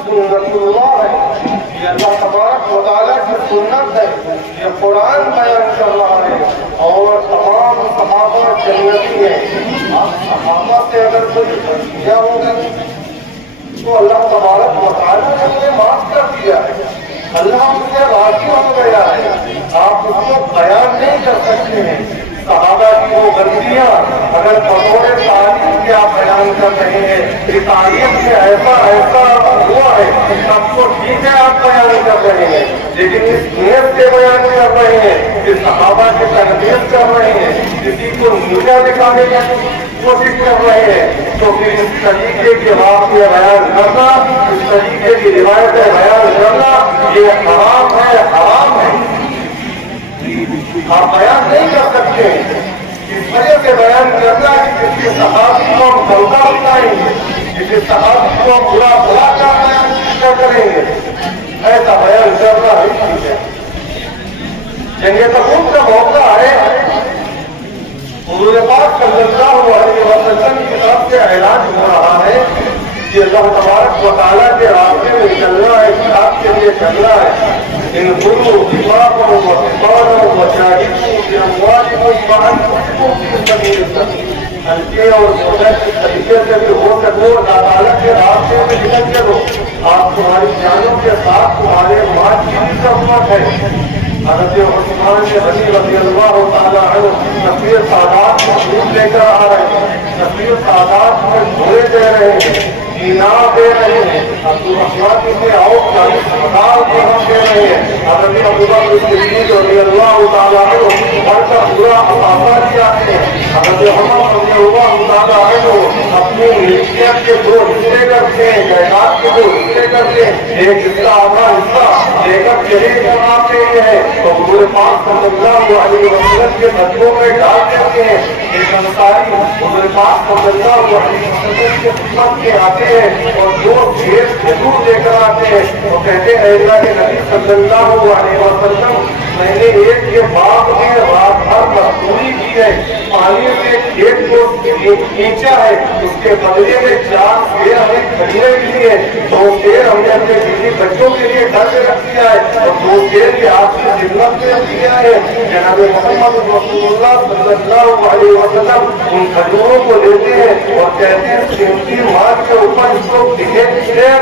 سنت اللہ ہے، یہ اللہ تبارک و تعالیٰ کی سنت ہے، یہ قرآن بیان کر رہا ہے، اور تمام صحابہ جنتی ہیں۔ آپ صحابہ سے اگر کوئی غلطیاں ہو گئی تو اللہ تبارک و تعالیٰ نے انہیں معاف کر دیا ہے، اللہ ان سے راضی ہو گیا ہے، آپ اس کو بیان نہیں کر سکتے ہیں۔ صحابہ کی وہ غلطیاں اگر بطور تعلیم کے آپ بیان کر رہے ہیں کہ تعلیم سے ایسا ایسا ہوا ہے، سب کو ٹھیک ہے آپ بیان کر رہے ہیں، لیکن اس نیت سے بیان کر رہے ہیں کہ صحابہ کی تربیت کر رہے ہیں، کسی کو نیچا دکھانے کی کوشش کر رہے ہیں، تو پھر اس طریقے کے واقعے بیان کرنا، اس طریقے کی روایتیں بیان کرنا یہ حرام ہے، حرام ہے، آپ بیان نہیں کر سکتے۔ اس وجہ سے بیان کرنا کہ کسی صحابی کو ہم غلطہ بتائیں گے، کسی صحابی کو ہم برا کا بیان کریں گے، ایسا بیان کرنا ہی ٹھیک ہے۔ جنگ تبوک کا موقع ہے، حضور پاک صلی اللہ علیہ وسلم کی طرف سے اعلان ہو رہا ہے کہ اللہ تبارک و تعالیٰ کے راستے میں چلنا ہے، کتاب کے لیے چلنا ہے۔ ان گرو دیواپوں و دیواروں و جاہدوں باموالکم وانفسکم فی سبیل اللہ، ہلکے اور چھوٹے طریقے سے بھی ہو سکو اللہ تعالیٰ کے راستے میں نکل کے ہو، آپ تمہاری جانوں کے ساتھ تمہارے مال کی بھی ضرورت ہے۔ حضرت عثمان غنی رضی اللہ تعالیٰ عنہ تفسیر سادات کو دودھ لے کر آ رہے ہیں، تفسیر سادات میں گھوڑے دے رہے ہیں، دینار دے رہے ہیں، عبدالرحمن بن عوف 40,000 درہم دے رہے ہیں، حضرت ابوبکر صدیق رضی اللہ تعالیٰ عنہ گھر کا پورا اثاثہ لے آتے ہیں، حضرت عمر رضی اللہ تعالیٰ عنہ اپنی ملکیت کے 2 حصے کرتے ہیں، جائیداد کے 2 حصے کرتے ہیں، ایک حصہ آدھا حصہ لے کر چلے جاتے ہیں، تو حضور پاک صلی اللہ علیہ وسلم کے قدموں میں ڈال دیتے ہیں۔ ایک انصاری حضور پاک صلی اللہ علیہ وسلم کے خدمت کے آتے ہیں اور 2 ڈھیر کھجور لے کر آتے ہیں، تو کہتے ہیں اللہ کے نبی صلی اللہ علیہ وسلم میں نے ایک یہ باغ میں رات بھر مزدوری کی ہے، پانی سے کھیت کو کھینچا ہے، اس کے بدلے میں 4 شیر ہمیں خریدے بھی ہیں، 2 شیر ہم نے اپنے بیوی بچوں کے لیے گھر میں رکھ دیا ہے اور 2 شیر کے آپ کی خدمت میں رکھ دیا ہے۔ جناب محمد رسول اللہ صلی اللہ علیہ وسلم ان کھجوروں کو لیتے ہیں اور کہتے ہیں قیمتی مال کے اوپر اس کو شیر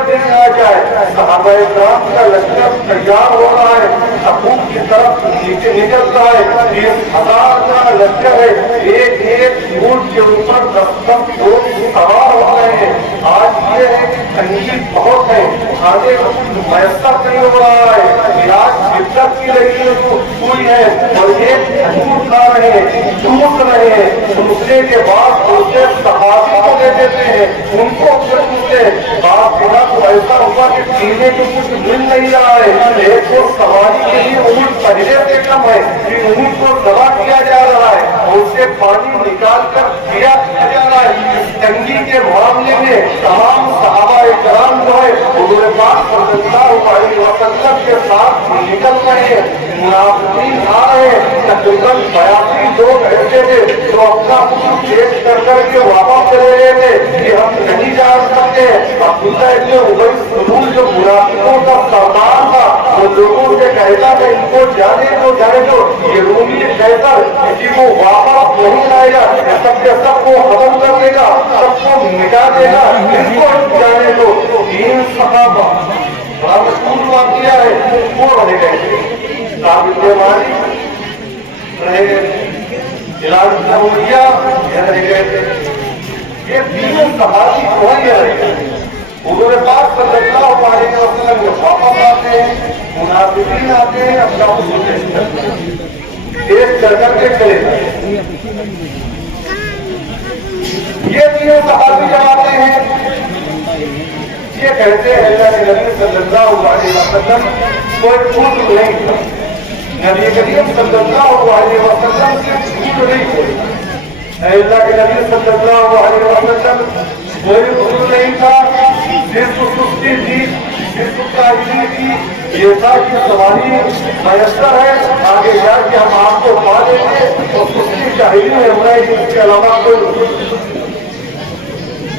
دیا جائے۔ صحابہ کرام کا لشکر تیار ہو رہا ہے، تبوک کی طرف نیچے نکلتا ہے، 30,000 کا لشکر ہے، ایک ایک اونٹ کے اوپر 10 لوگ سوار ہو رہے ہیں۔ آج یہ ہے کہ تنگی بہت ہے، کھانے کو کچھ میسر نہیں ہو رہا ہے، علاج شدت کی رہی ہوئی ہے اور ایک کھجور کھا رہے ہیں، ٹوٹ رہے ہیں، ٹوٹنے کے بعد دوسرے صحابی کو دے دیتے ہیں، ان کو پھر دوسرے باپ بنا تو ایسا ہوا کہ پینے کو کچھ مل نہیں رہا ہے، ایک کو سواری کے لیے اونٹ پہلے سے کم ہے، پھر اونٹ کو دبا کیا جا رہا ہے اور اسے پانی نکال کر پیا جا رہا ہے۔ اس تنگی کے معاملے میں تمام صحابہ کرام جو ہے حضور پاک صلی اللہ علیہ وسلم کے ساتھ نکل رہے ہیں، منافقین آ رہے ہیں، تقریباً 82 لوگ ایسے تھے جو اپنا کچھ پیش کر کر کے واپس چلے گئے تھے کہ ہم نہیں جا سکتے۔ عبداللہ ابن ابی سلول جو منافقوں کا سردار تھا وہ لوگوں سے کہتا کہ ان کو جانے دو، یہ رومی قیصر کسی کو واپس نہیں لائے گا، سب کے سب کو ختم کر دے گا، سب کو مٹا دے گا، ان کو جانے دو۔ 3 صحابہ بڑا مشہور واقعہ ہے، وہ رہ گئے، ثابت مالک رہ گئے، علاج نویہ رہ گئے تھے، یہ 3 صحابی وہی رہ گئے۔ حضور پاک صلی اللہ علیہ وسلم جو واپس آتے ہیں، منافقین آتے ہیں، اپنا حضور ایک کر کے چلے جاتے، یہ 3 صحابی جب آتے ہیں یہ کہتے ہیں اللہ کے نبی صلی اللہ علیہ وسلم کوئی جھوٹ نہیں تھا، نبی کریم صلی اللہ علیہ وسلم سے جھوٹ نہیں کوئی، اللہ کے نبی صلی اللہ علیہ وسلم کوئی جھوٹ نہیں تھا، صرف سستی تھی، صرف کاہلی تھی، یہ تھا کہ سواری میسر ہے، آگے جا کے ہم آپ کو پا دیں گے اور سستی کاہلی ہے، اس کے علاوہ کوئی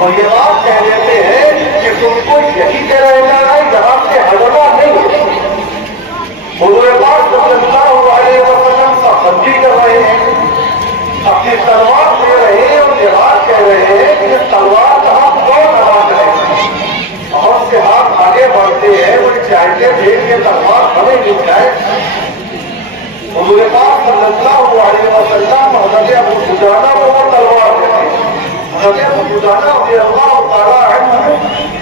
اور یہ بات کہہ دیتے ہیں کہ تم کو یہی کہہ رہے جانا ہے جہاں سے ہٹنا نہیں ہے. حضور پاک صلی اللہ علیہ وسلم صحابی کر رہے ہیں, اپنی تلوار دے رہے ہیں اور جہاد کہہ رہے ہیں کہ تلوار کہاں کون ادا کرے گا. بہت سے ہاتھ آگے بڑھتے ہیں, وہ چاہتے تھے کہ تلوار ہمیں مل جائے. حضور پاک صلی اللہ علیہ وسلم حضرت ابو دجانہ کو وہ تلوار دیتے ہیں. حضرت ابو دجانہ رضی اللہ تعالیٰ عنہ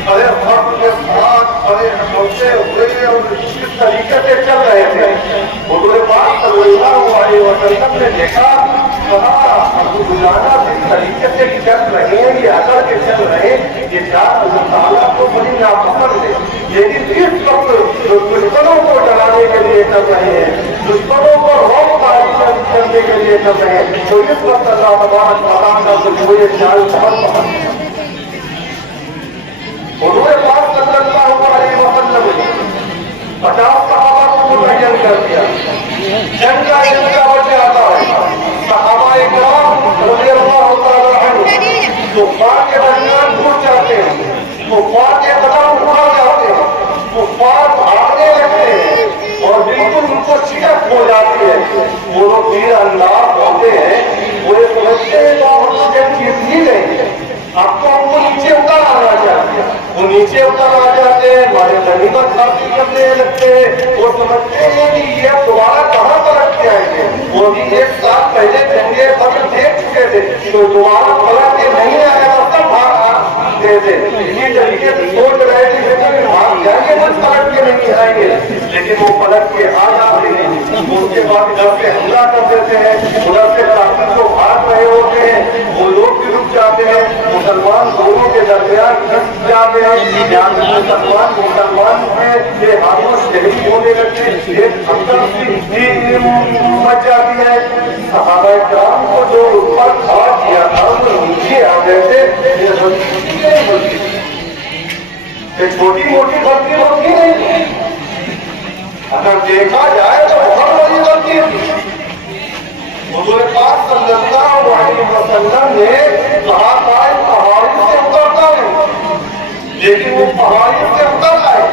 بڑے فرق کے ساتھ بڑے ہوتے ہوئے اور اس طریقے سے چل رہے تھے. حضور پاک صلی اللہ علیہ وسلم نے دیکھا, کہا ابو دجانہ جس طریقے سے چل رہے ہیں, یہ اکڑ کے چل رہے ہیں, یہ ذات اللہ تعالیٰ کو بڑی ناپسند ہے. لیکن اس وقت دشمنوں کو ڈرانے کے لیے کر رہے ہیں, دشمنوں کو روک کرنے کے لیے کر رہے ہیں, تو اس وقت اللہ تبارک و تعالیٰ کا مجھے خیال بہت پسند ہے. حضور پاک صلی اللہ علیہ وسلم نے 50 صحابہ کو متعین کر دیا. جنگ کا وجہ آتا ہے, صحابہ کرام رضی اللہ تعالیٰ عنہ کفار کے درمیان ٹوٹ جاتے ہیں, کفار کے قدم اڑ جاتے ہیں, کفار بھاگنے لگتے ہیں اور بالکل ان کو شکست ہو جاتی ہے. وہ لوگ تیر انداز ہوتے ہیں, وہ یہ سمجھتے ہیں تو ہم جب جیتنی نہیں, اب تو ہم کو نیچے اتر آنا چاہتے ہیں. وہ نیچے اتر آ جاتے ہیں, ہمارے غنیمت حاصل کرنے لگتے ہیں. وہ سمجھتے ہیں کہ یہ دوبارہ کہاں پلٹ کے آئیں گے, وہ بھی ایک سال پہلے جنگیں بدر دیکھ چکے تھے, تو دوبارہ پلٹ کے نہیں آئے گا, سب بھاگ تھے. اسی طریقے سے سوچ رہے تھے کہ بھاگ جائیں گے, بس پلٹ کے نہیں آئیں گے, لیکن وہ پلٹ کے آ جاتے ہیں. اس کے بعد ادھر سے حملہ کر دیتے ہیں, ادھر سے کافی کو بھاگ رہے ہوتے ہیں, وہ لوگ بھی رک جاتے ہیں. مسلمان دونوں کے درمیان دھس جاتے ہیں, یہاں مسلمان میں یہ ہاتھوں شہید ہونے لگتے, ایک اندر کی مچ جاتی ہے. صحابہ کرام کو جو اوپر کھڑا کیا تھا وہ نیچے آ گئے تھے. یہ چھوٹی موٹی غلطی ہوتی نہیں, اگر دیکھا جائے تو بہت بڑی غلطی تھی. حضور پاک صلی اللہ علیہ وسلم نے کہا تھا پہاڑی سے اترتا نہیں, لیکن وہ پہاڑی سے اتر آئے.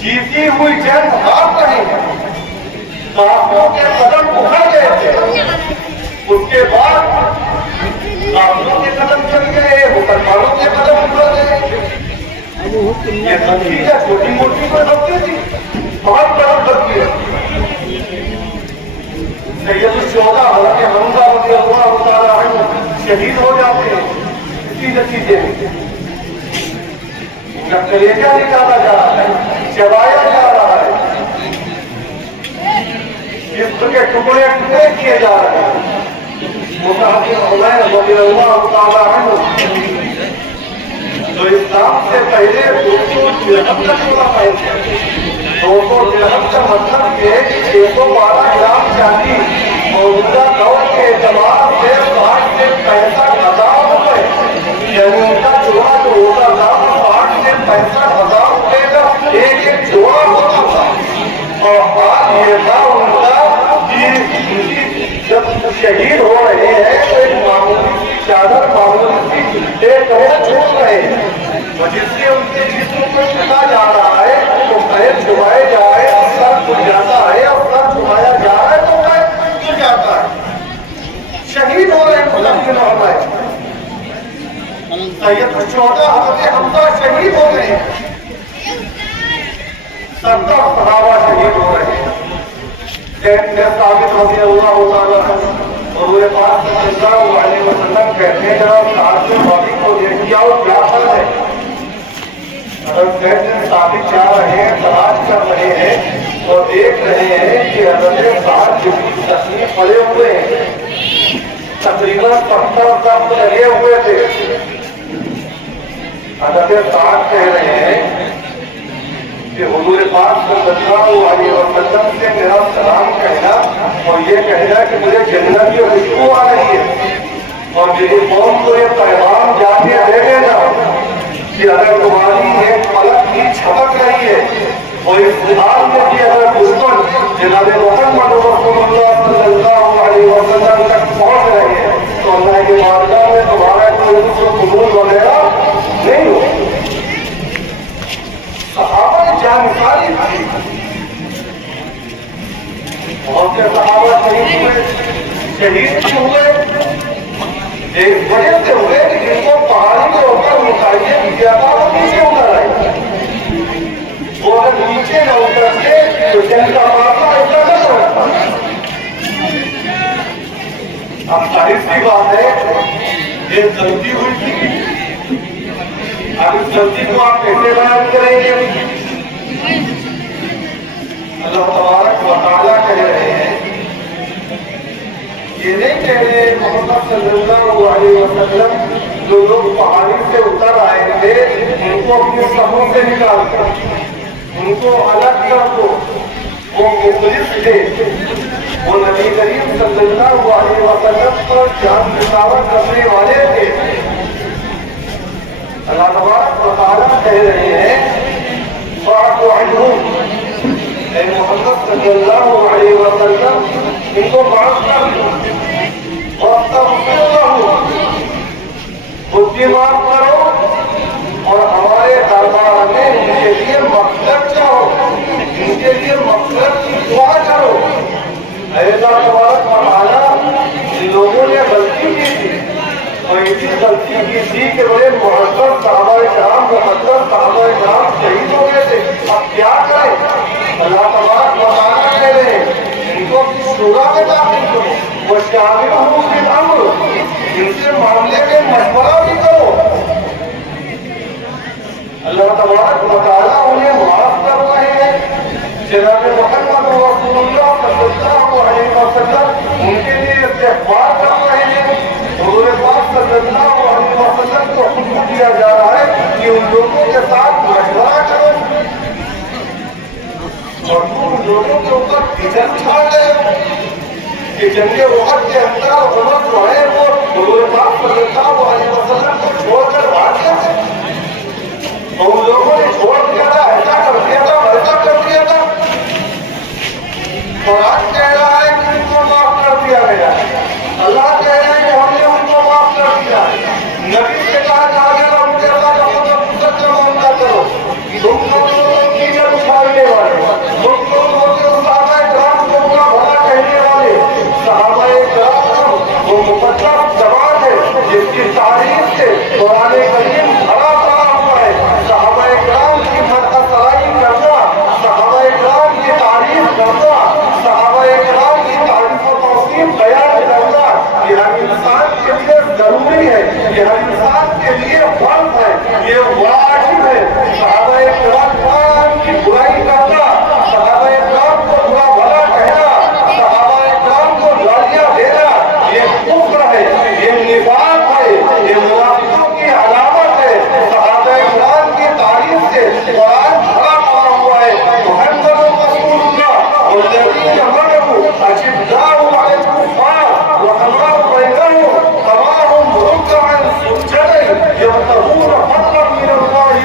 جیتی ہوئی جنگ ہار نہیں, کافروں کے قدم اکھڑ گئے تھے. اس کے بعد کافروں کے قدم چل گئے, مسلمانوں کے قدم اکھڑ گئے. یہ غلطی ہے, چھوٹی موٹی کوئی غلطی تھی, بہت بڑی غلطی ہے. سید الشہداء حضرت حمزہ رضی اللہ تعالیٰ عنہ شہید ہو جاتے ہیں. اسی نتیجے میں جب کلیجہ نکالا جا رہا ہے, چبایا جا رہا ہے, جسم کے ٹکڑے ٹکڑے کیے جا رہے ہیں, مصعب بن عمیر رضی اللہ تعالیٰ عنہ جو اسلام سے پہلے 200 درہم کا سونا پہنتے ہیں. 200 درہم کا مطلب یہ کہ 112 گرام چاندی موجودہ دور کے اعتبار سے 60 سے 65,000 روپے, یعنی ان کا جوڑا جو ہوتا تھا 60 سے 65,000 روپے کا ایک ایک جوڑا ہوتا تھا. اور بات یہ تھا ان کا کہ جب شہید ہو رہے ہیں تو ایک معمولی سی چادر, معمولی سی ایک کپڑا چھوڑ رہے ہیں, جس سے ان کے جسم کو چھٹا جا رہا ہے تو پیر چھپائے جا رہے ہیں, سر کھل جاتا ہے, اور سر چھپایا جا رہا ہے تو پیر کھل جاتا ہے. شہید ہو رہے ہیں مسلمان ہو رہے ہیں. سید الشہداء حضرت حمزہ شہید ہو رہے ہیں, 70 صحابہ شہید ہو رہے ہیں. ثابت رضی اللہ تعالیٰ عنہ حضور پاک صلی اللہ علیہ وسلم کہتے ہیں جناب ساتھ میں باقی کو دیکھ کیا اور کیا فرق ہے. اگر سید ثابت جا رہے ہیں, تلاش کر رہے ہیں اور دیکھ رہے ہیں کہ حضرت صاحب جس کی تکلیف پڑے ہوئے ہیں, تقریباً 70 دم لگے ہوئے تھے. حضرت صاحب کہہ رہے ہیں کہ حضور پاک صلی اللہ علیہ وسلم سے میرا سلام کہنا اور یہ کہنا کہ مجھے جنت کی خوشبو آ رہی ہے, اور میری قوم کو یہ پیغام جا کے دے دینا کہ اگر تمہاری ایک پلک بھی چھپک رہی ہے اور اس حال میں بھی اگر دشمن جناب محمد رسول اللہ صلی اللہ علیہ وسلم تک پہنچ رہے ہیں تو اللہ کے بارگاہ میں تمہارا کوئی قبول وغیرہ شہید کیوں ہوئے؟ ایک وجہ سے ہوئے کہ جن کو پہاڑی کے اوپر متعین کیا تھا وہ نیچے اتر آئے. وہ اگر نیچے نہ اترتے تو جن کا معاملہ ایسا نہ ہوتا. اب ظاہر سی بات ہے یہ غلطی ہوئی تھی. اب اس غلطی کو آپ کیسے بیان کریں گے؟ اللہ تبارک و تعالیٰ کہہ رہے ہیں، یہ نہیں کہہ رہے محمد صلی اللہ علیہ وسلم جو لوگ پہاڑی سے اتر آئے تھے ان کو اپنے صفوں سے نکال کر ان کو الگ کر دو. وہ مخلص تھے، وہ نبی کریم صلی اللہ علیہ وسلم پر جان نثار کرنے والے تھے. اللہ تبارک و تعالیٰ کہہ رہے ہیں فاعف عنہم، اے محمد صلی اللہ علیہ وسلم ان کو معاف کر دو. واستغفر لہم، خود بھی معاف کرو اور ہمارے دربار میں ان کے لیے مغفرت چاہو، ان کے لیے مغفرت کی دعا کرو. اللہ تبارک و تعالیٰ ان لوگوں نے غلطی کی تھی اور ایسی غلطی کی تھی کہ بڑے معزز صحابہ کرام مقدس صحابہ کرام شہید ہو گئے تھے. اب کیا کریں؟ اللہ تبارک و تعالیٰ کہہ رہے ہیں ان کو شورا میں داخل کرو، وہ شاملہم فی الامر، ان سے معاملے میں مشورہ بھی کرو. اللہ تبارک و تعالیٰ انہیں معاف کر رہے ہیں. جناب محمد رسول اللہ صلی اللہ علیہ وسلم ان کے لیے استغفار کر رہے ہیں. حضور پاک صلی اللہ علیہ وسلم کو حکم دیا جا رہا ہے کہ ان لوگوں کے ساتھ مشورہ کرو اور تم لوگوں کے اوپر فکر چھاڑ رہے ہو کہ جنگ احد کے اندر عمر جو ہے وہ حضور پاک صلی اللہ علیہ وسلم کو چھوڑ کر بھاگ گئے تھے. ان لوگوں نے چھوڑ دیا تھا، ایسا کر دیا تھا، ایسا کر دیا تھا. اور آج کہہ رہا ہے کہ ان کو معاف کر دیا گیا. اللہ کہہ رہے ہیں کہ ہم نے ان کو معاف کر دیا. نبی سے کہا جا گیا ان کے اللہ کا مطلب کا معاملہ کرو. تم لوگوں کی جب اٹھانے والے، تم لوگوں کے صحابہ کرام کو برا بھلا کہنے والے، صحابہ کرام وہ مقدس زبان ہے جس کی تعریف سے قرآن کریم بھرا پڑا ہوا ہے. صحابہ کرام کی مدح سرائی کرنا، صحابہ کرام کی تعریف کرنا، صحابہ کرام کی تعریف و توصیف بیان کرنا یہ ہر انسان کے لیے ضروری ہے، یہ ہر انسان کے لیے فرض ہے، یہ واجب ہے. صحابہ کرام کی برائی کرنا، صحابہ کرام کو برا بھلا کہنا، صحابہ کرام کو گالیاں دینا یہ کفر ہے، یہ نفاق ہے، یہ منافقوں کی علامت ہے. صحابہ کرام کی تعریف سے قرآن بھرا پڑا ہوا ہے. محمد رسول اللہ والذین معه اشداء علی الکفار رحماء بینہم تراہم رکعا سجدا یبتغون فضلا من اللہ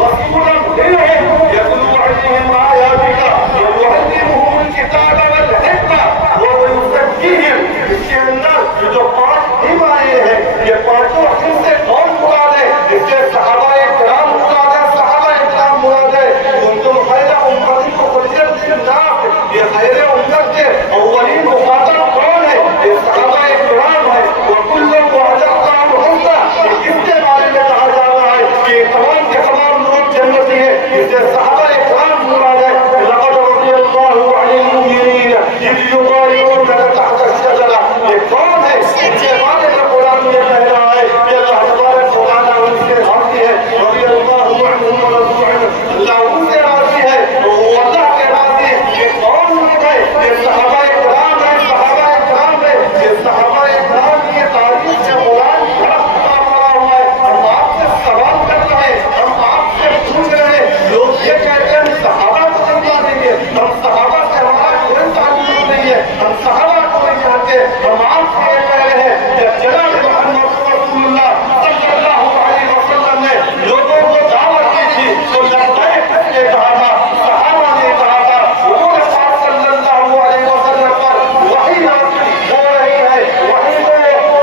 رسولا منهم يتلو عليهم آياتك ويعلمهم الكتاب والحكمة ويزكيهم. اس کے اندر جو 5 حکم آئے ہیں یہ 5 حکم سے کون مراد ہے؟ اس سے صحابہ کرام مراد ہے، صحابہ کرام مراد ہے. کنتم خیر امت اخرجت للناس، یہ خیر امت کے اولین مخاطب کون ہے؟ یہ صحابہ کرام ہے. وکل وعد اللہ الحسنى، کس کے بارے میں کہا جا رہا ہے کہ تمام کے تمام لوگ جنتی ہیں؟ اس سے صحابہ کرام مراد ہے. لقد رضي الله عن المؤمنين إذ يبايعونك تحت الشجرة. یہ کون ہے؟ ان کے بارے میں قرآن میں کہہ رہا ہے کہ اللہ تبارک و تعالیٰ ان سے راضی ہے. رضی اللہ عنہم ورضوا عنہ، اللہ ان سے راضی ہے، وہ اللہ کے راضی ہے. یہ کون لوگ ہے؟ یہ صحابہ کرام ہے، صحابہ کرام ہے. یہ صحابہ کرام کی تاریخ سے قرآن پڑا ہوا ہے. ہم آپ سے سوال کر رہے ہیں، ہم آپ سے پوچھ رہے ہیں. لوگ یہ کہتے ہیں ہم صحابہ کو سمجھا دیں گے، ہم صحابہ سے ہمارا کوئی تعلق نہیں ہے، ہم صحابہ کو نہیں جانتے. ہم آپ سے یہ کہہ رہے ہیں کہ جناب محمد رسول اللہ صلی اللہ علیہ وسلم نے لوگوں کو دعوت دی تھی تو لبیک نے کہا تھا، صحابہ نے کہا تھا. حضور پاک صلی اللہ علیہ وسلم پر وحی ہو رہی ہے، وحی کو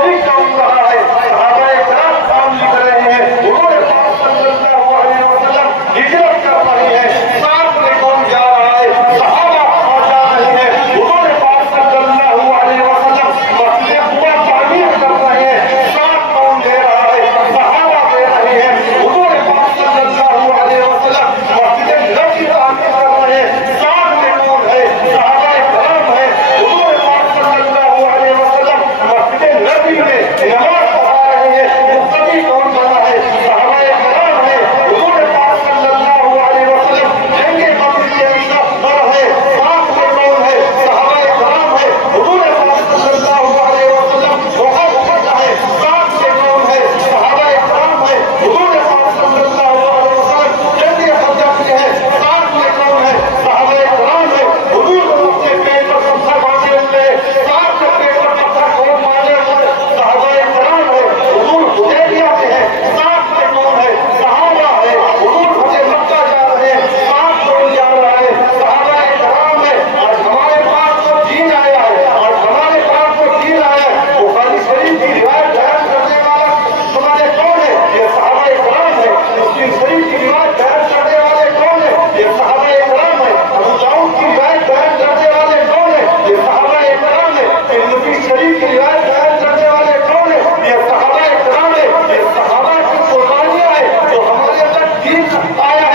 لکھ رہا ہے، صحابہ کرام کام لکھ رہے ہیں. حضور پاک صلی اللہ علیہ وسلم ہجرت کر رہے ہیں، ساتھ میں کون جا رہا ہے؟ صحابہ جا رہے ہیں. حضور پاک صلی اللہ علیہ وسلم مسجد قبا تعمیر کر رہے ہیں، ساتھ کون دے رہا ہے؟ صحابہ دے رہے ہیں. حضور پاک صلی اللہ علیہ وسلم مسجد نبوی تعمیر کر رہے ہیں، ساتھ میں کون ہے؟ صحابہ کرام ہے. حضور پاک صلی اللہ علیہ وسلم مسجد نبوی میں نماز پڑھا رہے ہیں، مقتدی کون بنا ہے؟ صحابہ کرام ہے. حضور پاک صلی اللہ علیہ وسلم جنگ بدر کے اندر ہے، ساتھ میں کون ہے؟ صحابہ کرام ہے. حضور پاک صلی اللہ علیہ وسلم بہت بڑا ہے، ساتھ میں کون ہے؟ صحابہ کرام ہے. حضور پاک صلی اللہ علیہ وسلم جنگ بدر کے ہے، ساتھ میں کون ہے؟ صحابہ کرام ہے. حضور اپنے پیٹ پر پتھر باندھے ہوئے، ساتھ میں پیٹ پر پتھر کون باندھے ہوئے؟ صحابہ کرام ہے. حضور حدیبیہ میں ہے، ساتھ میں کون ہے؟ صحابہ ہے. حضور فتح مکہ جا رہے ہیں، ساتھ کون جا رہا ہے؟ صحابہ کرام ہے. آج ہمارے پاس جو دین آیا ہے، آج ہمارے پاس جو دین آیا ہے، بخاری شریف کی روایت بیان کرنے والا ہمارے کون ہے؟ یہ صحابہ کرام ہے. مسلم شریف کی روایت بیان کرنے والے کون ہے؟ یہ صحابہ کرام ہے. ابو داؤد کی روایت بیان کرنے والے کون ہے؟ یہ صحابہ کرام ہے. ترمذی شریف کی روایت بیان کرنے والے کون ہے؟ یہ صحابہ کرام ہے. یہ صحابہ کی قربانیاں ہیں جو ہمارے تک دین آیا